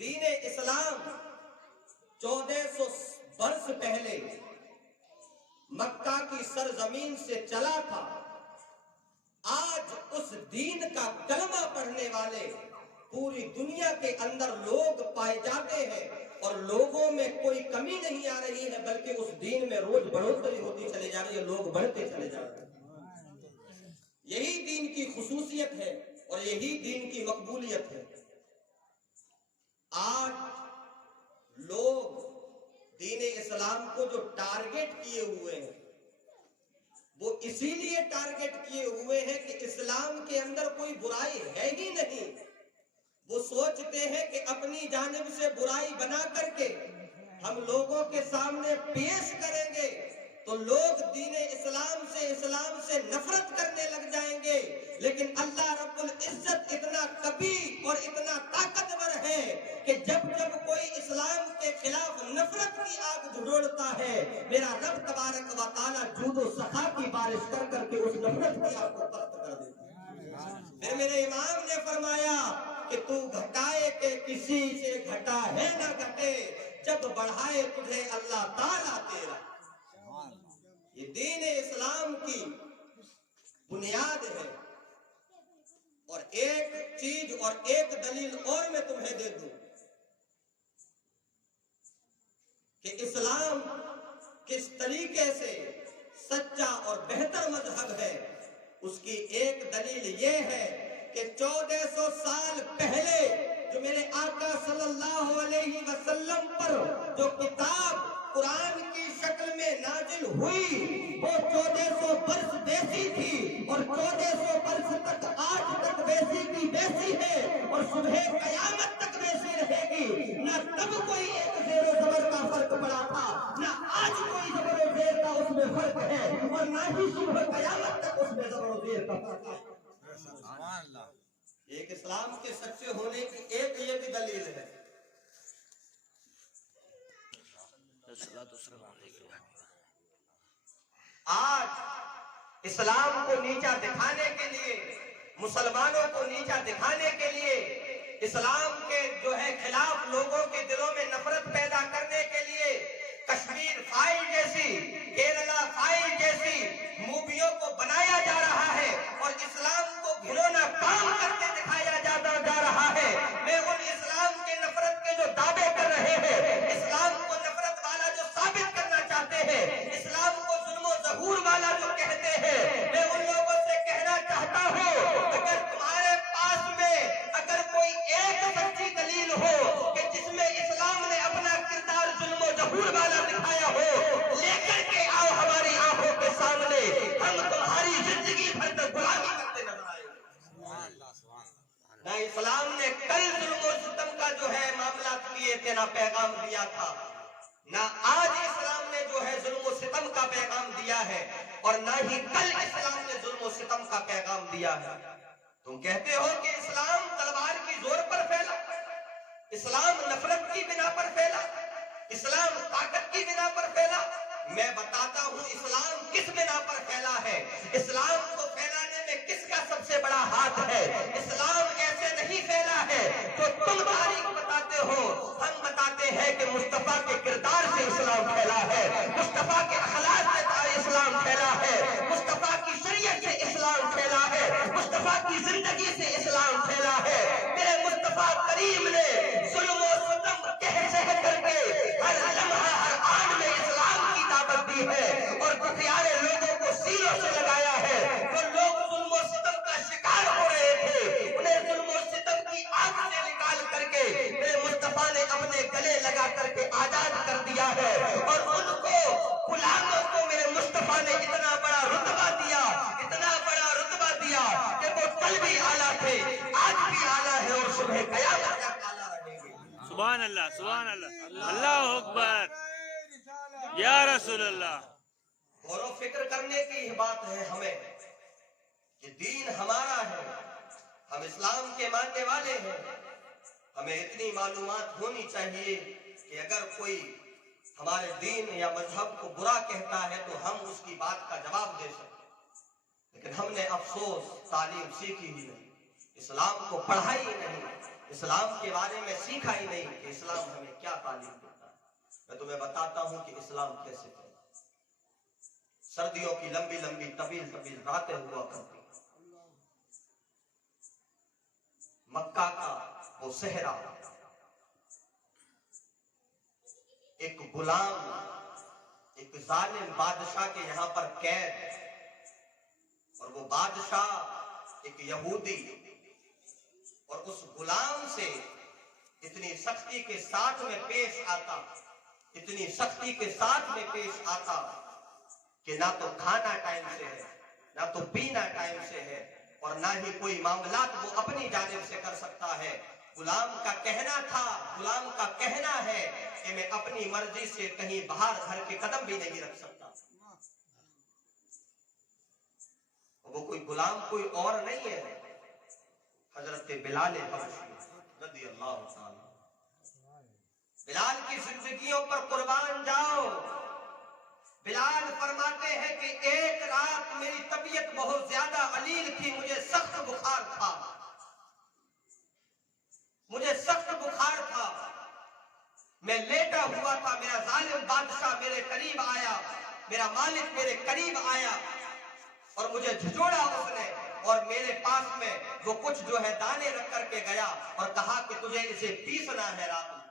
دین اسلام 1400 برس پہلے مکہ کی سرزمین سے چلا تھا. آج اس دین کا کلمہ پڑھنے والے پوری دنیا کے اندر لوگ پائے جاتے ہیں اور لوگوں میں کوئی کمی نہیں آ رہی ہے، بلکہ اس دین میں روز بڑھوتری ہوتی چلی جا رہی ہے، لوگ بڑھتے چلے جا رہے ہیں. یہی دین کی خصوصیت ہے اور یہی دین کی مقبولیت ہے. آج لوگ دین اسلام کو جو ٹارگٹ کیے ہوئے ہیں وہ اسی لیے ٹارگٹ کیے ہوئے ہیں کہ اسلام کے اندر کوئی برائی ہے ہی نہیں. وہ سوچتے ہیں کہ اپنی جانب سے برائی بنا کر کے ہم لوگوں کے سامنے پیش کریں گے تو لوگ دین اسلام سے نفرت کرنے لگ جائیں گے. لیکن اللہ رب العزت اتنا کبھی اور اتنا طاقتور ہے کہ جب جب کوئی اسلام کے خلاف نفرت کی آگ جھڑوڑتا ہے میرا رب تبارک و تعالیٰ جود و سخا کی بارش کر کر کے اس نفرت کی آگ کو پست کر دیتا ہے. پھر میرے امام نے فرمایا کہ تو گھٹائے کہ کسی سے گھٹا ہے نہ گھٹے، جب بڑھائے تجھے اللہ تعالیٰ تیرا. یہ دین اسلام کی بنیاد ہے. اور ایک چیز اور ایک دلیل اور میں تمہیں دے دوں کہ اسلام کس طریقے سے سچا اور بہتر مذہب ہے. اس کی ایک دلیل یہ ہے کہ 1400 سال پہلے جو میرے آقا صلی اللہ علیہ وسلم پر جو کتاب قرآن کی شکل میں نازل ہوئی وہ 1400 برس بیسی تھی اور 1400 برس تک آج تک بیسی کی بیسی ہے اور صبح قیامت تک بیسی رہے گی. نہ تب کوئی ایک زیر و زبر کا فرق پڑا تھا، نہ آج کوئی زبر و زیر کا اس میں فرق ہے اور نہ ہی صبح قیامت تک اس میں زبر و زیر کا فرق ہے. ایک اسلام کے سچے ہونے کی ایک یہ بھی دلیل ہے. آج اسلام کو نیچا دکھانے کے لیے، مسلمانوں کو نیچا دکھانے کے لیے، اسلام کے جو ہے خلاف لوگوں کے دلوں میں نفرت پیدا کرنے کے لیے کشمیر فائل جیسی، کیرلا فائل جیسی موویوں کو بنایا جا رہا ہے اور اسلام کو گھرونا کام کرتے دکھایا جا رہا ہے. میں ان اسلام کے نفرت کے جو دعوے کر رہے ہیں، اسلام کو نفرت والا جو ثابت کرنا چاہتے ہیں، اسلام کو ظلم و ظہور والا جو کہتے ہیں، میں ان لوگوں سے کہنا چاہتا ہوں اگر تمہارے پاس میں اگر کوئی ایک سچی دلیل ہو کہ جس میں اسلام نے اپنا کردار ظلم و ظہور والا دکھایا ہو، لے کر کے آؤ ہماری آنکھوں کے سامنے، ہم تمہاری زندگی بھر تک غلامی کرتے نظر آئیں گے. نہ اسلام نے کل ظلم و ستم کا جو ہے معاملات لیے تھے، نہ پیغام دیا تھا، نہ آج اسلام نے جو ہے ظلم و ستم کا پیغام دیا ہے اور نہ ہی کل اسلام نے ظلم و ستم کا پیغام دیا ہے. تم کہتے ہو کہ اسلام تلوار کی زور پر پھیلا، اسلام نفرت کی بنا پر پھیلا، اسلام طاقت کی بنا پر پھیلا. میں بتاتا ہوں اسلام کس بنا پر پھیلا ہے، اسلام کو پھیلانے میں کس کا سب سے بڑا ہاتھ ہے. اسلام ایسے نہیں پھیلا ہے جو تم تاریخ بتاتے ہو. ہم بتاتے ہیں کہ مصطفیٰ کے کردار سے اسلام پھیلا ہے، مصطفیٰ کے اخلاق سے اسلام پھیلا ہے، مصطفیٰ کی شریعت سے اسلام پھیلا ہے، مصطفیٰ کی زندگی سے اسلام پھیلا ہے. میرے مصطفیٰ کریم نے ظلم و ستم سہ کر کے ہر لمحہ ہر آن میں اسلام کی دعوت دی ہے اور دکھیارے لوگوں کو سینوں سے لگایا ہے. جو لوگ ظلم و ستم کا شکار ہو رہے تھے انہیں ظلم و ستم کی آگ سے نکال کر کے میرے مصطفیٰ نے اپنے گلے لگا کر کے آزاد کر دیا ہے اور ان کو غلاموں کو میرے مصطفیٰ نے اتنا بڑا رتبہ دیا، اتنا بڑا رتبہ دیا کہ وہ کل بھی اعلیٰ تھے، آج بھی اعلیٰ ہے اور صبح قیامت تک اعلیٰ رہیں گے. سبحان اللہ، سبحان اللہ، اللہ اکبر یا رسول اللہ. غور و فکر کرنے کی بات ہے ہمیں کہ دین ہمارا ہے، ہم اسلام کے ماننے والے ہیں. ہمیں اتنی معلومات ہونی چاہیے کہ اگر کوئی ہمارے دین یا مذہب کو برا کہتا ہے تو ہم اس کی بات کا جواب دے سکیں. لیکن ہم نے افسوس تعلیم سیکھی ہی نہیں، اسلام کو پڑھا ہی نہیں. اسلام کے بارے میں سیکھا ہی نہیں کہ اسلام ہمیں کیا تعلیم دیتا ہے۔ میں تمہیں بتاتا ہوں کہ اسلام کیسے ہے۔ سردیوں کی لمبی لمبی طویل طویل راتیں ہوا کرتی، مکہ کا وہ صحرا، ایک غلام، ایک ظالم بادشاہ کے یہاں پر قید، اور وہ بادشاہ ایک یہودی، اور اس غلام سے اتنی سختی کے ساتھ میں پیش آتا، اتنی سختی کے ساتھ میں پیش آتا کہ نہ تو کھانا ٹائم سے ہے، نہ تو پینا ٹائم سے ہے، اور نہ ہی کوئی معاملات وہ اپنی جانب سے کر سکتا ہے۔ غلام کا کہنا تھا، غلام کا کہنا ہے کہ میں اپنی مرضی سے کہیں باہر گھر کے قدم بھی نہیں رکھ سکتا۔ وہ کوئی غلام کوئی اور نہیں ہے، حضرت بلال حبشی رضی اللہ عنہ۔ بلال کی زندگیوں پر قربان جاؤ۔ بلال فرماتے ہیں کہ ایک رات میری طبیعت بہت زیادہ علیل تھی، مجھے سخت بخار تھا، مجھے سخت بخار تھا، میں لیٹا ہوا تھا، میرا ظالم بادشاہ میرے قریب آیا، میرا مالک میرے قریب آیا اور مجھے جھجوڑا اس نے، اور میرے پاس میں وہ کچھ جو ہے دانے رکھ کر کے گیا اور کہا کہ تجھے اسے پیسنا ہے رات میں۔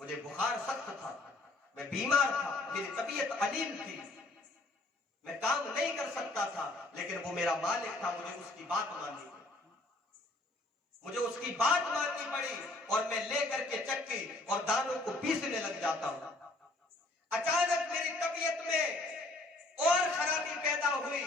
مجھے بخار سخت تھا، میں بیمار تھا، میری طبیعت علیل تھی، میں کام نہیں کر سکتا تھا، لیکن وہ میرا مالک تھا، مجھے اس کی بات ماننی پڑی، مجھے اس کی بات ماننی پڑی، اور میں لے کر کے چکی اور دانوں کو پیسنے لگ جاتا ہوں۔ اچانک میری طبیعت میں اور خرابی پیدا ہوئی،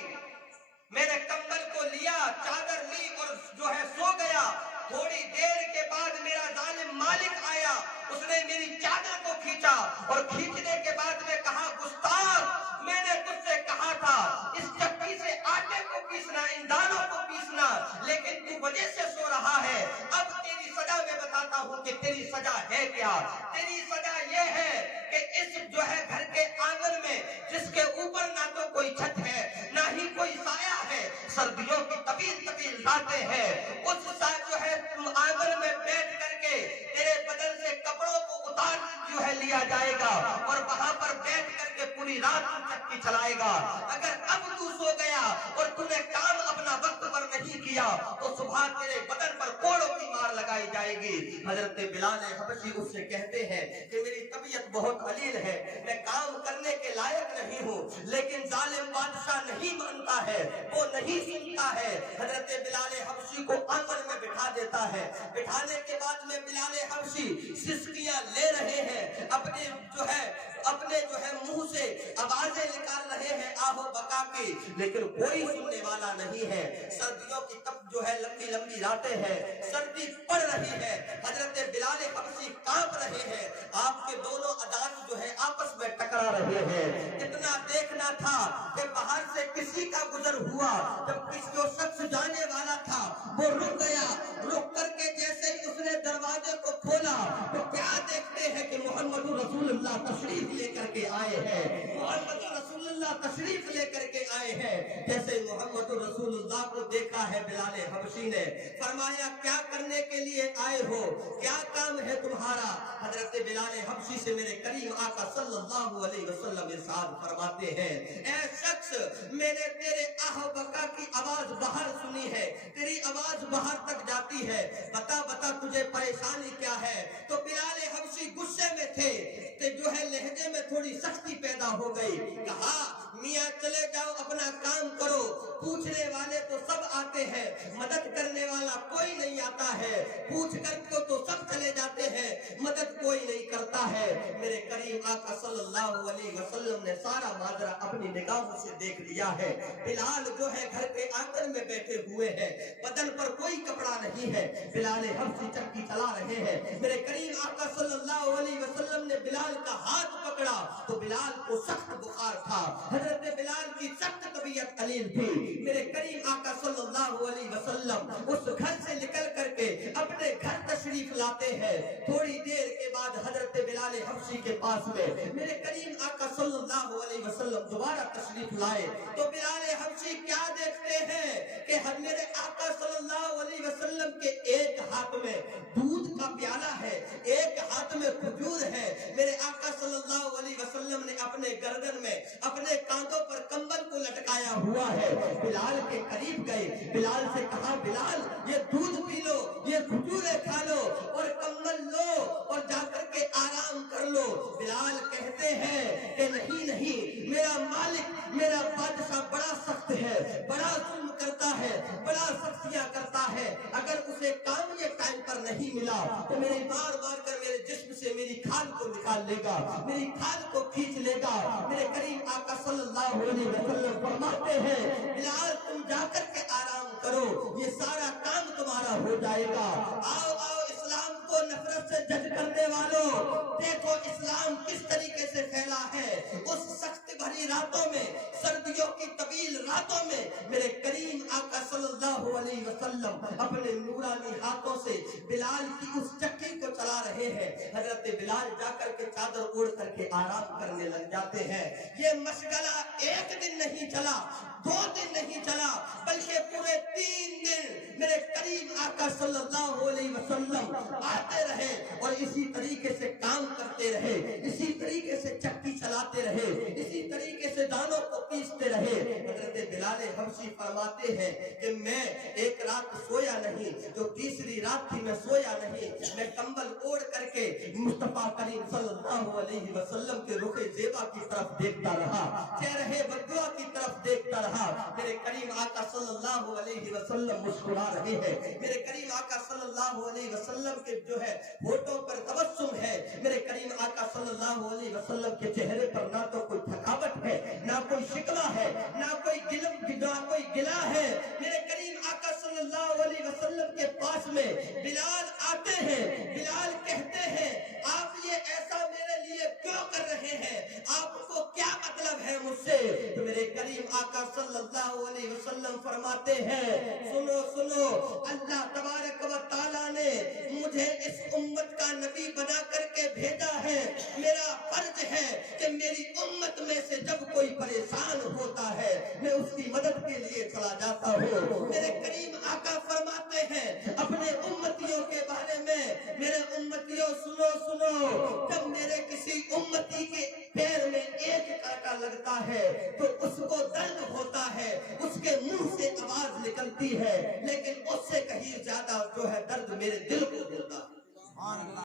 میں نے کمبل کو لیا، چادر لی اور جو ہے سو گیا۔ تھوڑی دیر کے بعد میرا ظالم مالک آیا، اس نے میری چادر کو کھینچا اور کھینچنے کے بعد میں کہا گستاخ، میں نے تجھ سے کہا تھا اس چکی سے آٹے کو پیسنا، ان دانوں کو پیسنا، لیکن تو وجہ سے سو رہا ہے۔ اب تیری سزا میں بتاتا ہوں کہ تیری سزا ہے کیا۔ تیری سزا یہ ہے کہ اس جو ہے گھر کے آنگن میں جس کے اوپر نہ تو کوئی چھت ہے نہ ہی کوئی سایہ ہے، سردیوں کی طویل طویل راتیں ہیں، اس جو ہے آنگن میں بیٹھ کر کے تیرے بدن سے کپڑوں کو اتار جو ہے لیا جائے گا اور وہاں پر بیٹھ کر کے پوری رات چکی چلائے گا۔ اگر اب تو سو گیا اور تو نے کام اپنا وقت پر نہیں کیا تو صبح تیرے بدن پر کوڑوں کی مار لگائی جائے گی۔ حضرت بلال حبشی اس سے کہتے ہیں کہ میری طبیعت بہت علیل ہے، میں کام کرنے کے لائق نہیں ہوں، لیکن ظالم بادشاہ نہیں مانتا ہے، وہ نہیں سنتا ہے۔ حضرت بلال حبشی کو آنگن میں بٹھا دیتا ہے، بٹھانے کے بعد میں بلال حبشی سسکیاں لے رہے ہیں، اپنے جو ہے منہ سے آوازیں نکال رہے ہیں آہو بکا کی، لیکن کوئی سننے والا نہیں ہے۔ سردیوں کی تب جو ہے لمبی لمبی راتیں ہیں، سردی پڑ رہی ہے، حضرت بلال حبشی کانپ رہے ہیں، آپ کے دونوں ادان جو ہے آپس میں ٹکرا رہے ہیں۔ اتنا دیکھنا تھا کہ باہر سے کسی کا گزر ہوا، جب جو شخص جانے والا تھا وہ رک گیا، رک کر کے جیسے ہی اس نے دروازے کو کھولا تو کیا دیکھتے ہیں کہ محمد رسول اللہ تشریف لے کر کے آئے ہیں، محمد رسول اللہ تشریف لے کر کے آئے ہیں۔ جیسے محمد رسول اللہ کو دیکھا ہے بلال حبشی نے فرمایا کیا کرنے کے لیے آئے ہو، کیا کام ہے تمہارا؟ حضرت بلال حبشی سے میرے کریم آقا صلی اللہ علیہ وسلم ارشاد فرماتے ہیں اے شخص، میں نے تیرے آہ بکا کی آواز باہر سنی ہے، تیری آواز باہر تک جاتی ہے، بتا تجھے پریشانی کیا ہے؟ تو بلال حبشی غصے میں تھے کہ جو ہے لہجے میں تھوڑی سختی پیدا ہو گئی، کہا میاں چلے جاؤ اپنا کام کرو، پوچھنے والے تو سب آتے ہیں، مدد کرنے والا کوئی نہیں آتا ہے، پوچھ کر کو تو سب چلے جاتے ہیں، مدد کوئی نہیں کرتا ہے۔ میرے کریم آقا صلی اللہ علیہ وسلم نے سارا ماجرا اپنی نگاہوں سے دیکھ لیا ہے۔ بلال جو ہے گھر کے آنگن میں بیٹھے ہوئے ہیں، بدن پر کوئی کپڑا نہیں ہے، بلال حبشی چکی چلا رہے ہیں۔ میرے کریم آقا صلی اللہ علیہ وسلم نے بلال کا ہاتھ پکڑا تو بلال کو سخت بخار تھا، حضرت بلال کی سخت طبیعت علیل تھی۔ میرے کریم آقا صلی اللہ علیہ وسلم اس گھر سے نکل کر کے اپنے گھر تشریف تشریف لاتے ہیں. تھوڑی دیر کے بعد حضرت بلال حبشی کے پاس میں میرے کریم آقا صلی اللہ علیہ وسلم دوبارہ تشریف لائے تو بلال حبشی کیا دیکھتے ہیں کہ میرے آقا صلی اللہ علیہ وسلم کے ایک ہاتھ میں دودھ کا پیالہ ہے, ایک ہاتھ میں کھجور ہے. میرے آقا صلی اللہ علیہ وسلم نے اپنے گردن میں اپنے کاندھوں پر کمبل کو لٹکایا ہوا ہے. بلال کے قریب گئے, بلال سے کہا بلال یہ دودھ پی لو, یہ کھجوریں کھا لو اور کمبل لو اور جا کر کے آرام کر لو. بلال کہتے ہیں کہ نہیں نہیں, میرا مالک میرا بادشاہ بڑا سخت ہے, بڑا ظلم کرتا ہے, بڑا سختیاں کرتا ہے. اگر اسے کام یہ ٹائم پر نہیں ملا تو میری مار مار کر میرے جسم سے میری کھال کو نکال لے گا, میری کھال کو کھینچ لے گا. میرے کریم آقا صلی اللہ علیہ وسلم فرماتے ہیں بلال تم جا کر کے آرام کرو, یہ سارا کام تمہارا ہو جائے گا. آؤ آؤ اسلام کو نفرت سے جج کرنے والوں, دیکھو اسلام کس طریقے سے پھیلا ہے. اس سخت بھری راتوں میں, سردیوں کی طویل راتوں میں میرے کریم آقا صلی اللہ علیہ وسلم اپنے نورانی ہاتھوں سے بلال کی اس چکی کو چلا رہے ہیں. حضرت بلال جا کر کے چادر اوڑھ کر کے آرام کرنے لگ جاتے ہیں. یہ مشغلہ ایک دن نہیں چلا, 2 دن نہیں چلا, بلکہ پورے 3 دن میرے کریم آقا صلی اللہ علیہ وسلم آتے رہے اور اسی طریقے سے کام کرتے رہے, اسی طریقے سے چکی چلاتے رہے, اسی طریقے سے دانوں کو پیستے رہے. حضرت بلال حبشی فرماتے ہیں کہ میں ایک رات سویا نہیں, جو تیسری رات تھی میں سویا نہیں, میں کمبل اوڑھ کر کے مصطفیٰ کریم صلی اللہ علیہ وسلم کے رخ زیبا کی طرف دیکھتا رہا, چہرے بدعا کی طرف دیکھتا رہا. میرے کریم آقا صلی اللہ علیہ وسلم مسکرا رہے ہیں. میرے کریم آقا صلی اللہ علیہ وسلم کے جو ہے ہونٹوں پر تبسم ہے. میرے کریم آقا صلی اللہ علیہ وسلم کے چہرے پر نہ تو کوئی تھکاوٹ ہے, نہ کوئی شکوہ ہے, نہ کوئی گلہ ہے. میرے کریم آقا صلی اللہ علیہ وسلم کے پاس میں بلال آتے ہیں. بلال کہتے ہیں آپ یہ ایسا میرے لیے کیوں کر رہے ہیں, آپ کو کیا مطلب ہے مجھ سے؟ تو میرے کریم آقا صلی اللہ علیہ وسلم فرماتے ہیں سنو سنو, اللہ تبارک و تعالیٰ نے مجھے اس امت کا نبی بنا کر کے بھیجا ہے. میرا فرض ہے کہ میری امت میں سے جب کوئی پریشان ہوتا ہے میں اس کی مدد کے لیے چلا جاتا ہوں. میرے کریم آقا فرماتے ہیں اپنے امتیوں کے بارے میں, میرے امتیوں سنو سنو, جب میرے کسی امتی کے پیر میں ایک کانٹا لگتا ہے تو اس کو درد ہوتا ہے, اس کے منہ سے آواز نکلتی ہے, لیکن اس سے کہیں زیادہ جو ہے درد میرے دل کو ہوتا ہے.